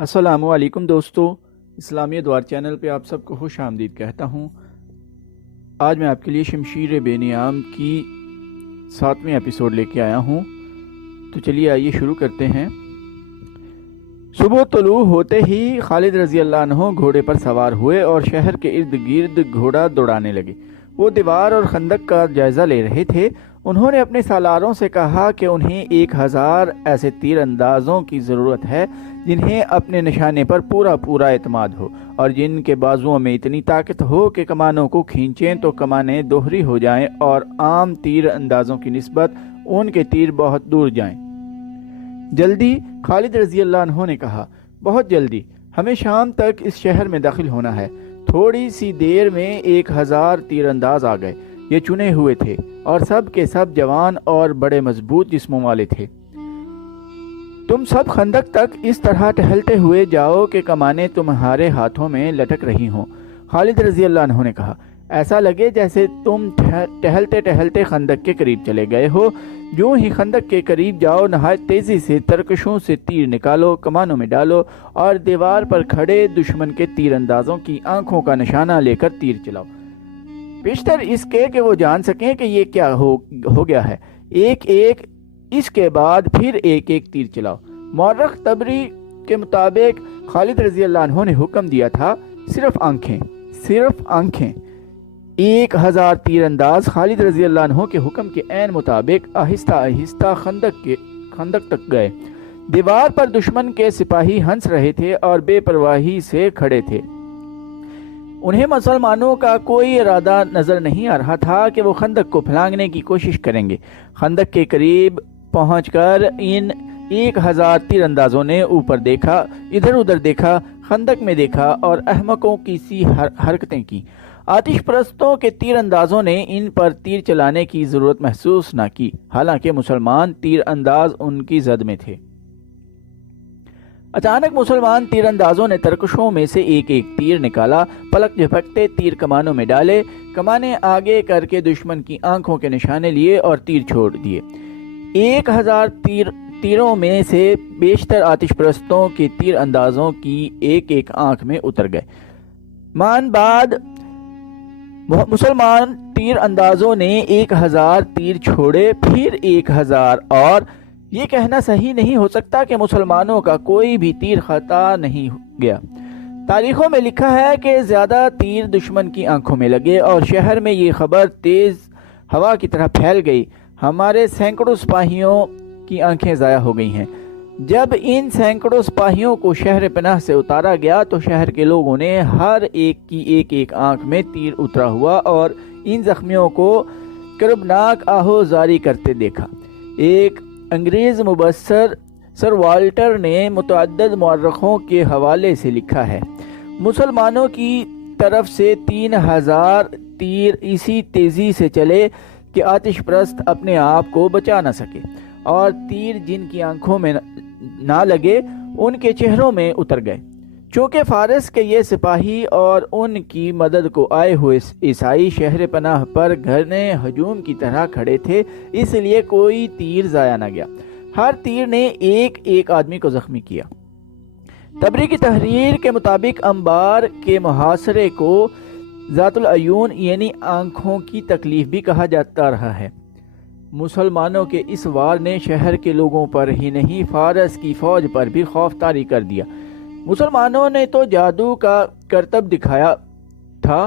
السلام علیکم دوستو، اسلامی ادوار چینل پہ آپ سب کو خوش آمدید کہتا ہوں۔ آج میں آپ کے لیے شمشیر بے نیام کی 7ویں ایپیسوڈ لے کے آیا ہوں، تو چلیے آئیے شروع کرتے ہیں۔ صبح طلوع ہوتے ہی خالد رضی اللہ عنہ گھوڑے پر سوار ہوئے اور شہر کے ارد گرد گھوڑا دوڑانے لگے۔ وہ دیوار اور خندق کا جائزہ لے رہے تھے۔ انہوں نے اپنے سالاروں سے کہا کہ انہیں 1000 ایسے تیر اندازوں کی ضرورت ہے جنہیں اپنے نشانے پر پورا اعتماد ہو اور جن کے بازوؤں میں اتنی طاقت ہو کہ کمانوں کو کھینچیں تو کمانیں دوہری ہو جائیں اور عام تیر اندازوں کی نسبت ان کے تیر بہت دور جائیں۔ جلدی، خالد رضی اللہ عنہ نے کہا، بہت جلدی، ہمیں شام تک اس شہر میں داخل ہونا ہے۔ تھوڑی سی دیر میں 1000 تیر انداز آ گئے۔ یہ چنے ہوئے تھے اور سب کے سب جوان اور بڑے مضبوط جسموں والے تھے۔ تم سب خندق تک اس طرح ٹہلتے ہوئے جاؤ کہ کمانیں تمہارے ہاتھوں میں لٹک رہی ہوں۔ خالد رضی اللہ عنہ نے کہا، ایسا لگے جیسے تم ٹہلتے ٹہلتے خندق کے قریب چلے گئے ہو۔ جو ہی خندق کے قریب جاؤ، نہایت تیزی سے ترکشوں سے تیر نکالو، کمانوں میں ڈالو اور دیوار پر کھڑے دشمن کے تیر اندازوں کی آنکھوں کا نشانہ لے کر تیر چلاؤ، بیشتر اس کے کہ وہ جان سکیں کہ یہ کیا ہو گیا ہے۔ ایک ایک اس کے بعد پھر ایک ایک تیر چلاؤ۔ مورخ طبری کے مطابق خالد رضی اللہ عنہ نے حکم دیا تھا، صرف آنکھیں۔ 1000 تیر انداز خالد رضی اللہ عنہ کے حکم کے عین مطابق آہستہ آہستہ خندق تک گئے۔ دیوار پر دشمن کے سپاہی ہنس رہے تھے اور بے پرواہی سے کھڑے تھے۔ انہیں مسلمانوں کا کوئی ارادہ نظر نہیں آ رہا تھا کہ وہ خندق کو پھلانگنے کی کوشش کریں گے۔ خندق کے قریب پہنچ کر ان 1000 تیر اندازوں نے اوپر دیکھا، ادھر ادھر دیکھا، خندق میں دیکھا اور احمقوں کی سی حرکتیں کی۔ آتش پرستوں کے تیر اندازوں نے ان پر تیر چلانے کی ضرورت محسوس نہ کی، حالانکہ مسلمان تیر انداز ان کی زد میں تھے۔ اچانک مسلمان تیر اندازوں نے ترکشوں میں سے ایک ایک تیر نکالا، پلک جھپکتے تیر کمانوں میں ڈالے، کمانیں آگے کر کے دشمن کی آنکھوں کے نشانے لیے اور تیر چھوڑ دیے۔ 1000 تیروں میں سے بیشتر آتش پرستوں کے تیر اندازوں کی ایک ایک آنکھ میں اتر گئے۔ بعد مسلمان تیر اندازوں نے 1000 تیر چھوڑے، پھر 1000 اور۔ یہ کہنا صحیح نہیں ہو سکتا کہ مسلمانوں کا کوئی بھی تیر خطا نہیں گیا۔ تاریخوں میں لکھا ہے کہ زیادہ تیر دشمن کی آنکھوں میں لگے اور شہر میں یہ خبر تیز ہوا کی طرح پھیل گئی، ہمارے سینکڑوں سپاہیوں کی آنکھیں ضائع ہو گئی ہیں۔ جب ان سینکڑوں سپاہیوں کو شہر پناہ سے اتارا گیا تو شہر کے لوگوں نے ہر ایک کی ایک ایک آنکھ میں تیر اترا ہوا اور ان زخمیوں کو کربناک آہو زاری کرتے دیکھا۔ ایک انگریز مبصر سر والٹر نے متعدد مورخوں کے حوالے سے لکھا ہے، مسلمانوں کی طرف سے 3000 تیر اسی تیزی سے چلے کہ آتش پرست اپنے آپ کو بچا نہ سکے، اور تیر جن کی آنکھوں میں نہ لگے ان کے چہروں میں اتر گئے۔ چونکہ فارس کے یہ سپاہی اور ان کی مدد کو آئے ہوئے عیسائی شہر پناہ پر گھنے ہجوم کی طرح کھڑے تھے، اس لیے کوئی تیر ضائع نہ گیا۔ ہر تیر نے ایک ایک آدمی کو زخمی کیا۔ طبری کی تحریر کے مطابق انبار کے محاصرے کو ذات العیون یعنی آنکھوں کی تکلیف بھی کہا جاتا رہا ہے۔ مسلمانوں کے اس وار نے شہر کے لوگوں پر ہی نہیں، فارس کی فوج پر بھی خوف طاری کر دیا۔ مسلمانوں نے تو جادو کا کرتب دکھایا تھا۔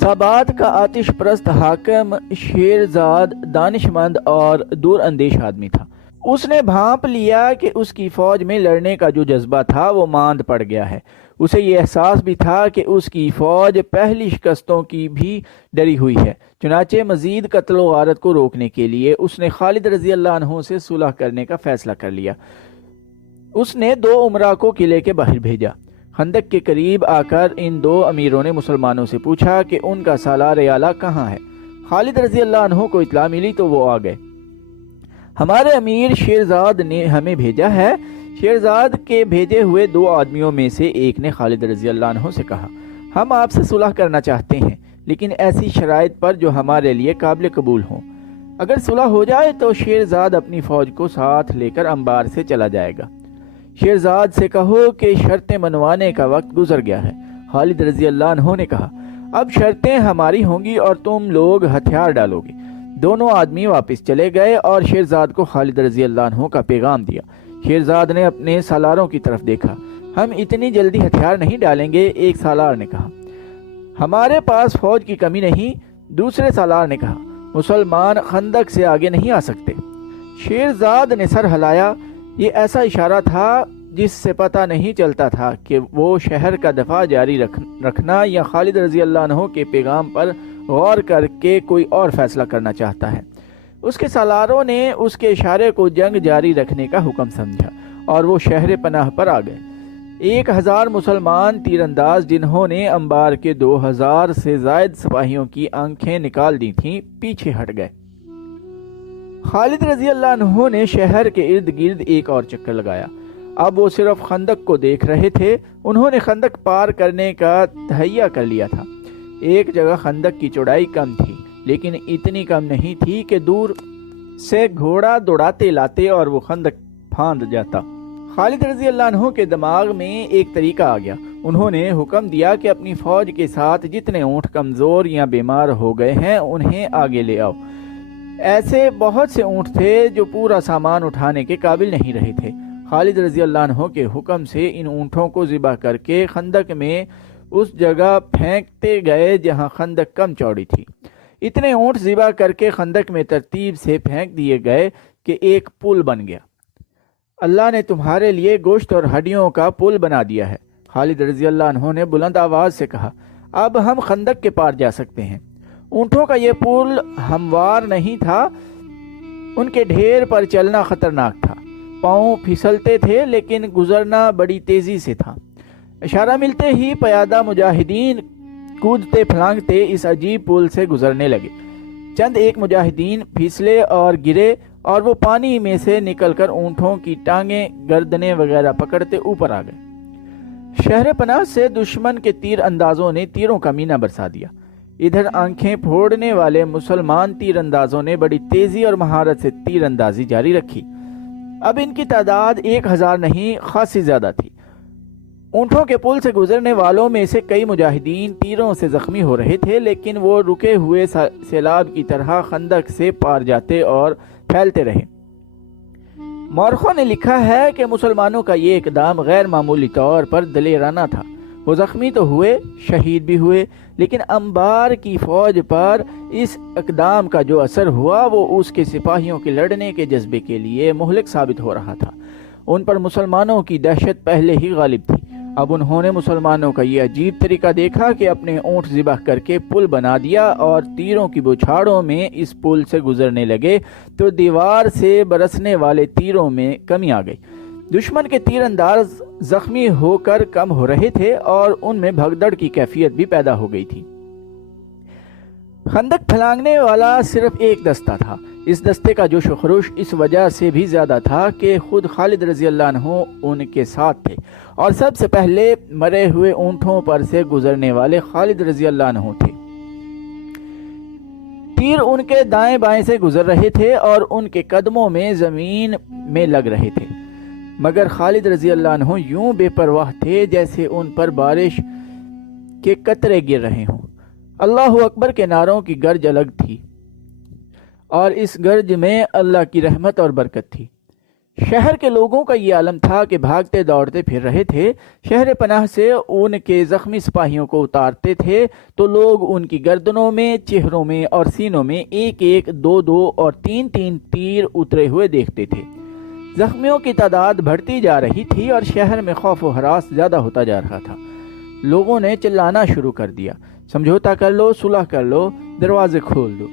سابات کا آتش پرست حاکم شیرزاد دانش مند اور دور اندیش آدمی تھا۔ اس نے بھانپ لیا کہ اس کی فوج میں لڑنے کا جو جذبہ تھا وہ ماند پڑ گیا ہے۔ اسے یہ احساس بھی تھا کہ اس کی فوج پہلی شکستوں کی بھی ڈری ہوئی ہے۔ چنانچہ مزید قتل و غارت کو روکنے کے لیے اس نے خالد رضی اللہ عنہ سے صلح کرنے کا فیصلہ کر لیا۔ اس نے 2 امراء کو قلعے کے باہر بھیجا۔ خندق کے قریب آ کر ان 2 امیروں نے مسلمانوں سے پوچھا کہ ان کا سالار اعلیٰ کہاں ہے۔ خالد رضی اللہ عنہ کو اطلاع ملی تو وہ آ گئے۔ ہمارے امیر شیرزاد نے ہمیں بھیجا ہے۔ شیرزاد کے بھیجے ہوئے 2 آدمیوں میں سے ایک نے خالد رضی اللہ عنہ سے کہا، ہم آپ سے صلح کرنا چاہتے ہیں، لیکن ایسی شرائط پر جو ہمارے لیے قابل قبول ہوں۔ اگر صلح ہو جائے تو شیرزاد اپنی فوج کو ساتھ لے کر انبار سے چلا جائے گا۔ شیرزاد سے کہو کہ شرطیں منوانے کا وقت گزر گیا ہے۔ خالد رضی اللہ عنہ نے کہا اب شرطیں ہماری ہوں گی اور تم لوگ ہتھیار ڈالو گے۔ دونوں آدمی واپس چلے گئے اور شیرزاد کو خالد رضی اللہ عنہ کا پیغام دیا۔ شیرزاد نے اپنے سالاروں کی طرف دیکھا۔ ہم اتنی جلدی ہتھیار نہیں ڈالیں گے، ایک سالار نے کہا۔ ہمارے پاس فوج کی کمی نہیں، دوسرے سالار نے کہا۔ مسلمان خندق سے آگے نہیں آ سکتے۔ شیرزاد نے سر ہلایا۔ یہ ایسا اشارہ تھا جس سے پتہ نہیں چلتا تھا کہ وہ شہر کا دفاع جاری رکھنا یا خالد رضی اللہ عنہ کے پیغام پر غور کر کے کوئی اور فیصلہ کرنا چاہتا ہے۔ اس کے سالاروں نے اس کے اشارے کو جنگ جاری رکھنے کا حکم سمجھا اور وہ شہر پناہ پر آ گئے۔ 1000 مسلمان تیر انداز جنہوں نے انبار کے 2000 سے زائد سپاہیوں کی آنکھیں نکال دی تھیں پیچھے ہٹ گئے۔ خالد رضی اللہ عنہ نے شہر کے ارد گرد ایک اور چکر لگایا۔ اب وہ صرف خندق کو دیکھ رہے تھے۔ انہوں نے خندق پار کرنے کا تہیہ کر لیا تھا۔ ایک جگہ خندق کی چوڑائی کم تھی لیکن اتنی کم نہیں تھی کہ دور سے گھوڑا دوڑاتے لاتے اور وہ خندق پھاند جاتا۔ خالد رضی اللہ عنہ کے دماغ میں ایک طریقہ آ گیا۔ انہوں نے حکم دیا کہ اپنی فوج کے ساتھ جتنے اونٹ کمزور یا بیمار ہو گئے ہیں انہیں آگے لے آؤ۔ ایسے بہت سے اونٹ تھے جو پورا سامان اٹھانے کے قابل نہیں رہے تھے۔ خالد رضی اللہ عنہ کے حکم سے ان اونٹوں کو ذبح کر کے خندق میں اس جگہ پھینکتے گئے جہاں خندق کم چوڑی تھی۔ اتنے اونٹ ذبح کر کے خندق میں ترتیب سے پھینک دیے گئے کہ ایک پل بن گیا۔ اللہ نے تمہارے لیے گوشت اور ہڈیوں کا پل بنا دیا ہے، خالد رضی اللہ عنہ نے بلند آواز سے کہا۔ اب ہم خندق کے پار جا سکتے ہیں۔ اونٹوں کا یہ پل ہموار نہیں تھا، ان کے ڈھیر پر چلنا خطرناک تھا۔ پاؤں پھسلتے تھے لیکن گزرنا بڑی تیزی سے تھا۔ اشارہ ملتے ہی پیادہ مجاہدین کودتے پھلانگتے اس عجیب پل سے گزرنے لگے۔ چند ایک مجاہدین پھسلے اور گرے اور وہ پانی میں سے نکل کر اونٹوں کی ٹانگیں، گردنیں وغیرہ پکڑتے اوپر آ گئے۔ شہر پناہ سے دشمن کے تیر اندازوں نے تیروں کا مینہ برسا دیا۔ ادھر آنکھیں پھوڑنے والے مسلمان تیر اندازوں نے بڑی تیزی اور مہارت سے تیر اندازی جاری رکھی۔ اب ان کی تعداد 1000 نہیں، خاصی زیادہ تھی۔ اونٹوں کے پل سے گزرنے والوں میں سے کئی مجاہدین تیروں سے زخمی ہو رہے تھے لیکن وہ رکے ہوئے سیلاب کی طرح خندق سے پار جاتے اور پھیلتے رہے۔ مورخوں نے لکھا ہے کہ مسلمانوں کا یہ اقدام غیر معمولی طور پر دلیرانہ تھا۔ وہ زخمی تو ہوئے، شہید بھی ہوئے، لیکن انبار کی فوج پر اس اقدام کا جو اثر ہوا وہ اس کے سپاہیوں کے لڑنے کے جذبے کے لیے مہلک ثابت ہو رہا تھا۔ ان پر مسلمانوں کی دہشت پہلے ہی غالب تھی۔ اب انہوں نے مسلمانوں کا یہ عجیب طریقہ دیکھا کہ اپنے اونٹ ذبح کر کے پل بنا دیا اور تیروں کی بوچھاڑوں میں اس پل سے گزرنے لگے تو دیوار سے برسنے والے تیروں میں کمی آ گئی۔ دشمن کے تیر انداز زخمی ہو کر کم ہو رہے تھے اور ان میں بھگدڑ کی کیفیت بھی پیدا ہو گئی تھی۔ خندق پھلانگنے والا صرف ایک دستہ تھا۔ اس دستے کا جوش و خروش اس وجہ سے بھی زیادہ تھا کہ خود خالد رضی اللہ عنہ ان کے ساتھ تھے اور سب سے پہلے مرے ہوئے اونٹوں پر سے گزرنے والے خالد رضی اللہ عنہ تھے۔ تیر ان کے دائیں بائیں سے گزر رہے تھے اور ان کے قدموں میں زمین میں لگ رہے تھے، مگر خالد رضی اللہ عنہ یوں بے پرواہ تھے جیسے ان پر بارش کے قطرے گر رہے ہوں۔ اللہ اکبر کے نعروں کی گرج الگ تھی اور اس گرج میں اللہ کی رحمت اور برکت تھی۔ شہر کے لوگوں کا یہ عالم تھا کہ بھاگتے دوڑتے پھر رہے تھے۔ شہر پناہ سے ان کے زخمی سپاہیوں کو اتارتے تھے تو لوگ ان کی گردنوں میں، چہروں میں اور سینوں میں ایک ایک، دو دو اور تین تین تیر اترے ہوئے دیکھتے تھے۔ زخمیوں کی تعداد بڑھتی جا رہی تھی اور شہر میں خوف و ہراس زیادہ ہوتا جا رہا تھا۔ لوگوں نے چلانا شروع کر دیا، سمجھوتا کر لو، صلح کر لو، دروازے کھول دو۔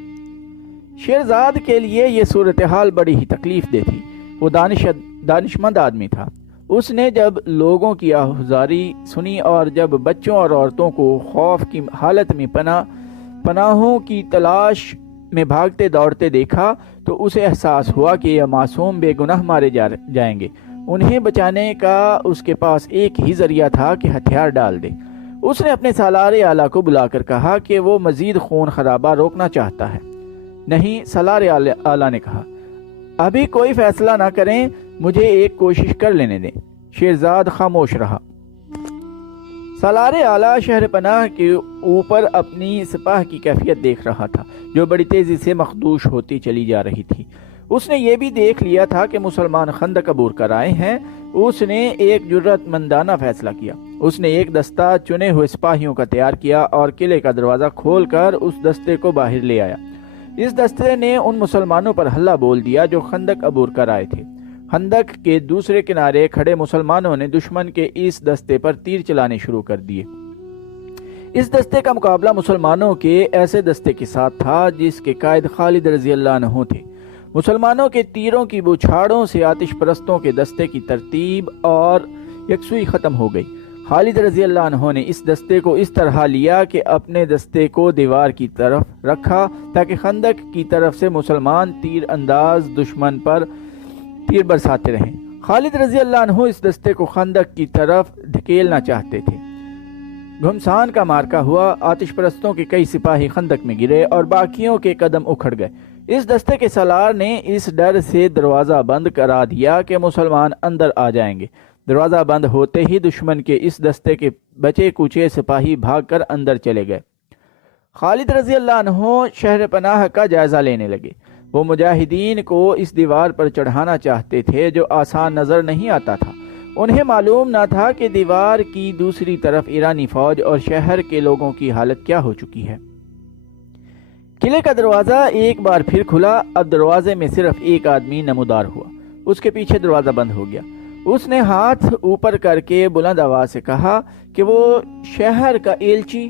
شیرزاد کے لیے یہ صورتحال بڑی ہی تکلیف دہ تھی۔ وہ دانشمند آدمی تھا۔ اس نے جب لوگوں کی آہذاری سنی اور جب بچوں اور عورتوں کو خوف کی حالت میں پناہوں کی تلاش میں بھاگتے دوڑتے دیکھا تو اسے احساس ہوا کہ یہ معصوم بے گناہ مارے جائیں گے۔ انہیں بچانے کا اس کے پاس ایک ہی ذریعہ تھا کہ ہتھیار ڈال دے۔ اس نے اپنے سالار اعلیٰ کو بلا کر کہا کہ وہ مزید خون خرابہ روکنا چاہتا ہے۔ نہیں، سالار اعلیٰ نے کہا، ابھی کوئی فیصلہ نہ کریں، مجھے ایک کوشش کر لینے دیں۔ شیرزاد خاموش رہا۔ سالار اعلیٰ شہر پناہ کے اوپر اپنی سپاہ کی کیفیت دیکھ رہا تھا جو بڑی تیزی سے مخدوش ہوتی چلی جا رہی تھی۔ اس نے یہ بھی دیکھ لیا تھا کہ مسلمان خندق عبور کر آئے ہیں۔ اس نے ایک جرأت مندانہ فیصلہ کیا۔ اس نے ایک دستہ چنے ہوئے سپاہیوں کا تیار کیا اور قلعے کا دروازہ کھول کر اس دستے کو باہر لے آیا۔ اس دستے نے ان مسلمانوں پر حملہ بول دیا جو خندق عبور کر آئے تھے۔ خندق کے دوسرے کنارے کھڑے مسلمانوں نے دشمن کے اس دستے پر تیر چلانے شروع کر دیے۔ اس دستے کا مقابلہ مسلمانوں کے ایسے دستے کے ساتھ تھا جس کے قائد خالد رضی اللہ عنہ تھے۔ مسلمانوں کے تیروں کی بوچھاڑوں سے آتش پرستوں کے دستے کی ترتیب اور یکسوئی ختم ہو گئی۔ خالد رضی اللہ عنہ نے اس دستے کو اس طرح لیا کہ اپنے دستے کو دیوار کی طرف رکھا تاکہ خندق کی طرف سے مسلمان تیر انداز دشمن پر تیر برساتے رہیں۔ خالد رضی اللہ عنہ اس دستے کو خندق کی طرف دھکیلنا چاہتے تھے۔ گھمسان کا مارکا ہوا، آتش پرستوں کے کئی سپاہی خندق میں گرے اور باقیوں کے قدم اکھڑ گئے۔ اس دستے کے سالار نے اس ڈر سے دروازہ بند کرا دیا کہ مسلمان اندر آ جائیں گے۔ دروازہ بند ہوتے ہی دشمن کے اس دستے کے بچے کچے سپاہی بھاگ کر اندر چلے گئے۔ خالد رضی اللہ عنہ شہر پناہ کا جائزہ لینے لگے۔ وہ مجاہدین کو اس دیوار پر چڑھانا چاہتے تھے جو آسان نظر نہیں آتا تھا۔ انہیں معلوم نہ تھا کہ دیوار کی دوسری طرف ایرانی فوج اور شہر کے لوگوں کی حالت کیا ہو چکی ہے۔ قلعے کا دروازہ ایک بار پھر کھلا۔ اب دروازے میں صرف ایک آدمی نمودار ہوا۔ اس کے پیچھے دروازہ بند ہو گیا۔ اس نے ہاتھ اوپر کر کے بلند آواز سے کہا کہ وہ شہر کا ایلچی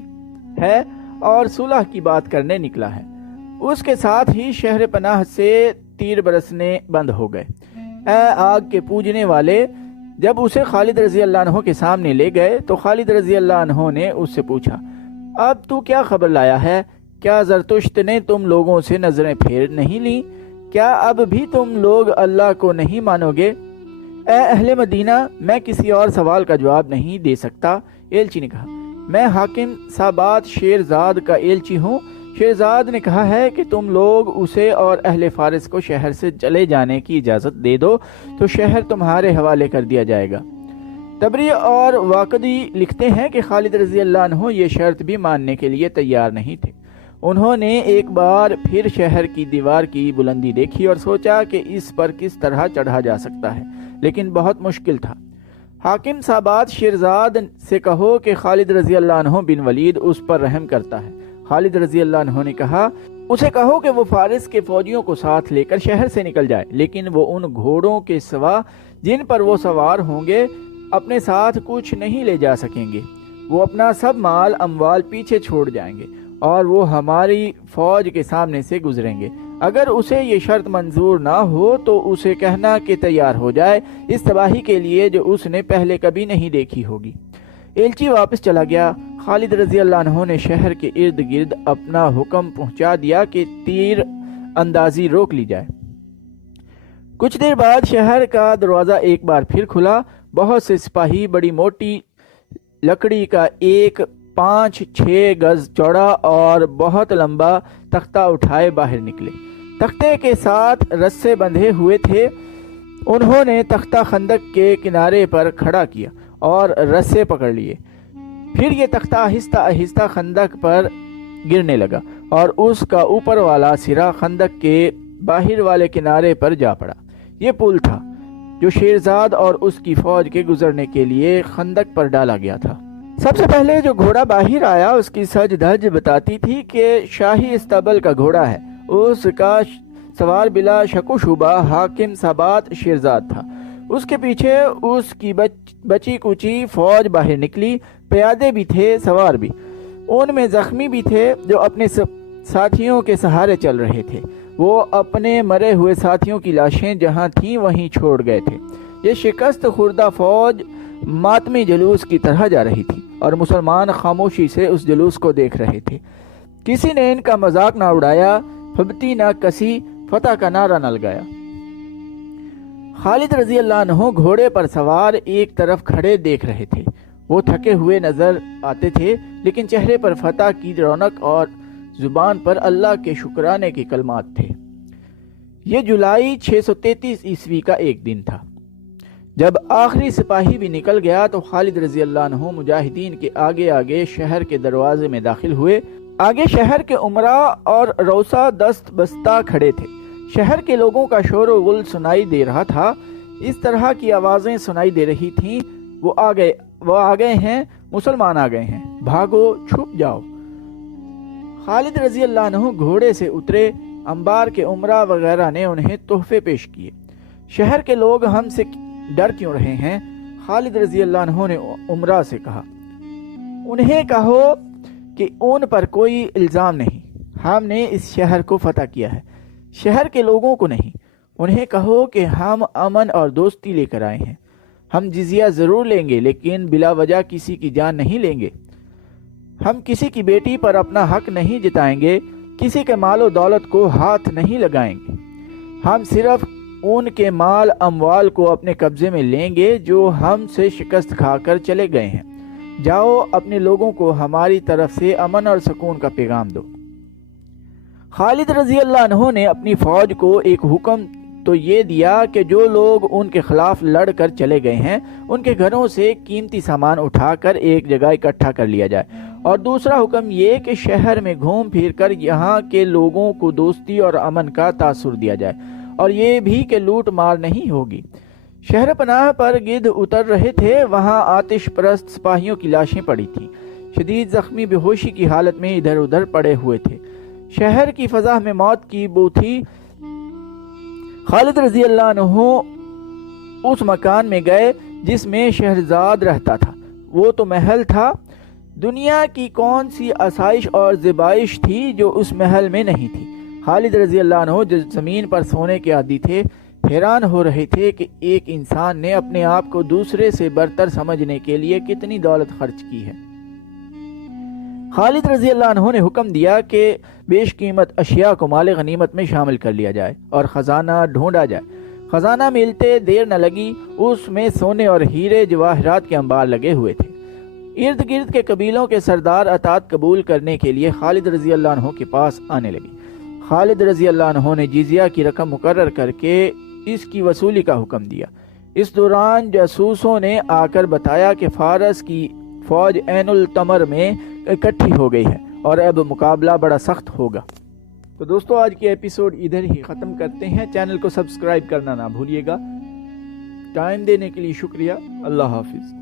ہے اور صلح کی بات کرنے نکلا ہے۔ اس کے ساتھ ہی شہر پناہ سے تیر برسنے بند ہو گئے۔ اے آگ کے پوجنے والے! جب اسے خالد رضی اللہ عنہ کے سامنے لے گئے تو خالد رضی اللہ عنہ نے اس سے پوچھا، اب تو کیا خبر لایا ہے؟ کیا زرتشت نے تم لوگوں سے نظریں پھیر نہیں لیں؟ کیا اب بھی تم لوگ اللہ کو نہیں مانو گے؟ اے اہل مدینہ، میں کسی اور سوال کا جواب نہیں دے سکتا۔ ایلچی نے کہا، میں حاکم سابات شیرزاد کا ایلچی ہوں۔ شیرزاد نے کہا ہے کہ تم لوگ اسے اور اہل فارس کو شہر سے چلے جانے کی اجازت دے دو تو شہر تمہارے حوالے کر دیا جائے گا۔ تبری اور واقدی لکھتے ہیں کہ خالد رضی اللہ عنہ یہ شرط بھی ماننے کے لیے تیار نہیں تھے۔ انہوں نے ایک بار پھر شہر کی دیوار کی بلندی دیکھی اور سوچا کہ اس پر کس طرح چڑھا جا سکتا ہے، لیکن بہت مشکل تھا۔ حاکم سابات شیرزاد سے کہو کہ خالد رضی اللہ عنہ بن ولید اس پر رحم کرتا ہے۔ خالد رضی اللہ عنہ نے کہا، اسے کہو کہ وہ فارس کے فوجیوں کو ساتھ لے کر شہر سے نکل جائے، لیکن وہ ان گھوڑوں کے سوا جن پر وہ سوار ہوں گے اپنے ساتھ کچھ نہیں لے جا سکیں گے۔ وہ اپنا سب مال اموال پیچھے چھوڑ جائیں گے اور وہ ہماری فوج کے سامنے سے گزریں گے۔ اگر اسے یہ شرط منظور نہ ہو تو اسے کہنا کہ تیار ہو جائے اس تباہی کے لیے جو اس نے پہلے کبھی نہیں دیکھی ہوگی۔ ایلچی واپس چلا گیا۔ خالد رضی اللہ عنہ نے شہر کے ارد گرد اپنا حکم پہنچا دیا کہ تیر اندازی روک لی جائے۔ کچھ دیر بعد شہر کا دروازہ ایک بار پھر کھلا۔ بہت سے سپاہی بڑی موٹی لکڑی کا ایک 5-6 گز چوڑا اور بہت لمبا تختہ اٹھائے باہر نکلے۔ تختے کے ساتھ رسے بندھے ہوئے تھے۔ انہوں نے تختہ خندق کے کنارے پر کھڑا کیا اور رسے پکڑ لیے۔ پھر یہ تختہ آہستہ آہستہ خندق پر گرنے لگا اور اس کا اوپر والا سرا خندق کے باہر والے کنارے پر جا پڑا۔ یہ پل تھا جو شیرزاد اور اس کی فوج کے گزرنے کے لیے خندق پر ڈالا گیا تھا۔ سب سے پہلے جو گھوڑا باہر آیا اس کی سج دھج بتاتی تھی کہ شاہی استبل کا گھوڑا ہے۔ اس کا سوار بلا شک و شبہ حاکم سابات شیرزاد تھا۔ اس کے پیچھے اس کی بچی کچی فوج باہر نکلی۔ پیادے بھی تھے، سوار بھی۔ ان میں زخمی بھی تھے جو اپنے ساتھیوں کے سہارے چل رہے تھے۔ وہ اپنے مرے ہوئے ساتھیوں کی لاشیں جہاں تھیں وہیں چھوڑ گئے تھے۔ یہ شکست خوردہ فوج ماتمی جلوس کی طرح جا رہی تھی اور مسلمان خاموشی سے اس جلوس کو دیکھ رہے تھے۔ کسی نے ان کا مذاق نہ اڑایا، پھبتی نہ کسی، فتح کا نعرہ نہ لگایا۔ خالد رضی اللہ عنہ گھوڑے پر سوار ایک طرف کھڑے دیکھ رہے تھے۔ وہ تھکے ہوئے نظر آتے تھے لیکن چہرے پر فتح کی رونق اور زبان پر اللہ کے شکرانے کے کلمات تھے۔ یہ جولائی 633 عیسوی کا ایک دن تھا جب آخری سپاہی بھی نکل گیا تو خالد رضی اللہ عنہ مجاہدین کے آگے آگے شہر کے دروازے میں داخل ہوئے۔ آگے شہر کے امراء اور روسا دست بستہ کھڑے تھے۔ شہر کے لوگوں کا شور و غل سنائی دے رہا تھا، اس طرح کی آوازیں سنائی دے رہی تھیں، وہ آ گئے ہیں، مسلمان آ گئے ہیں، بھاگو، چھپ جاؤ۔ خالد رضی اللہ عنہ گھوڑے سے اترے۔ انبار کے امراء وغیرہ نے انہیں تحفے پیش کیے۔ شہر کے لوگ ہم سے ڈر کیوں رہے ہیں؟ خالد رضی اللہ عنہ نے امراء سے کہا، انہیں کہو کہ ان پر کوئی الزام نہیں، ہم نے اس شہر کو فتح کیا ہے، شہر کے لوگوں کو نہیں۔ انہیں کہو کہ ہم امن اور دوستی لے کر آئے ہیں، ہم جزیہ ضرور لیں گے لیکن بلا وجہ کسی کی جان نہیں لیں گے، ہم کسی کی بیٹی پر اپنا حق نہیں جتائیں گے، کسی کے مال و دولت کو ہاتھ نہیں لگائیں گے، ہم صرف ان کے مال اموال کو اپنے قبضے میں لیں گے جو ہم سے شکست کھا کر چلے گئے ہیں۔ جاؤ اپنے لوگوں کو ہماری طرف سے امن اور سکون کا پیغام دو۔ خالد رضی اللہ عنہ نے اپنی فوج کو ایک حکم تو یہ دیا کہ جو لوگ ان کے خلاف لڑ کر چلے گئے ہیں ان کے گھروں سے قیمتی سامان اٹھا کر ایک جگہ اکٹھا کر لیا جائے، اور دوسرا حکم یہ کہ شہر میں گھوم پھر کر یہاں کے لوگوں کو دوستی اور امن کا تاثر دیا جائے، اور یہ بھی کہ لوٹ مار نہیں ہوگی۔ شہر پناہ پر گدھ اتر رہے تھے، وہاں آتش پرست سپاہیوں کی لاشیں پڑی تھیں، شدید زخمی بے ہوشی کی حالت میں ادھر ادھر پڑے ہوئے تھے، شہر کی فضا میں موت کی بو تھی۔ خالد رضی اللہ عنہ اس مکان میں گئے جس میں شہرزاد رہتا تھا، وہ تو محل تھا، دنیا کی کون سی آسائش اور زیبائش تھی جو اس محل میں نہیں تھی۔ خالد رضی اللہ عنہ جو زمین پر سونے کے عادی تھے، حیران ہو رہے تھے کہ ایک انسان نے اپنے آپ کو دوسرے سے برتر سمجھنے کے لیے کتنی دولت خرچ کی ہے۔ خالد رضی اللہ عنہ نے حکم دیا کہ بیش قیمت اشیاء کو مال غنیمت میں شامل کر لیا جائے اور خزانہ ڈھونڈا جائے۔ خزانہ ملتے دیر نہ لگی، اس میں سونے اور ہیرے جواہرات کے انبار لگے ہوئے تھے۔ ارد گرد کے قبیلوں کے سردار اطاعت قبول کرنے کے لیے خالد رضی اللہ عنہ کے پاس آنے لگے۔ خالد رضی اللہ عنہ نے جزیہ کی رقم مقرر کر کے اس کی وصولی کا حکم دیا۔ اس دوران جاسوسوں نے آ کر بتایا کہ فارس کی فوج عین التمر میں اکٹھی ہو گئی ہے اور اب مقابلہ بڑا سخت ہوگا۔ تو دوستو آج کے ایپیسوڈ ادھر ہی ختم کرتے ہیں، چینل کو سبسکرائب کرنا نہ بھولیے گا۔ ٹائم دینے کے لیے شکریہ، اللہ حافظ۔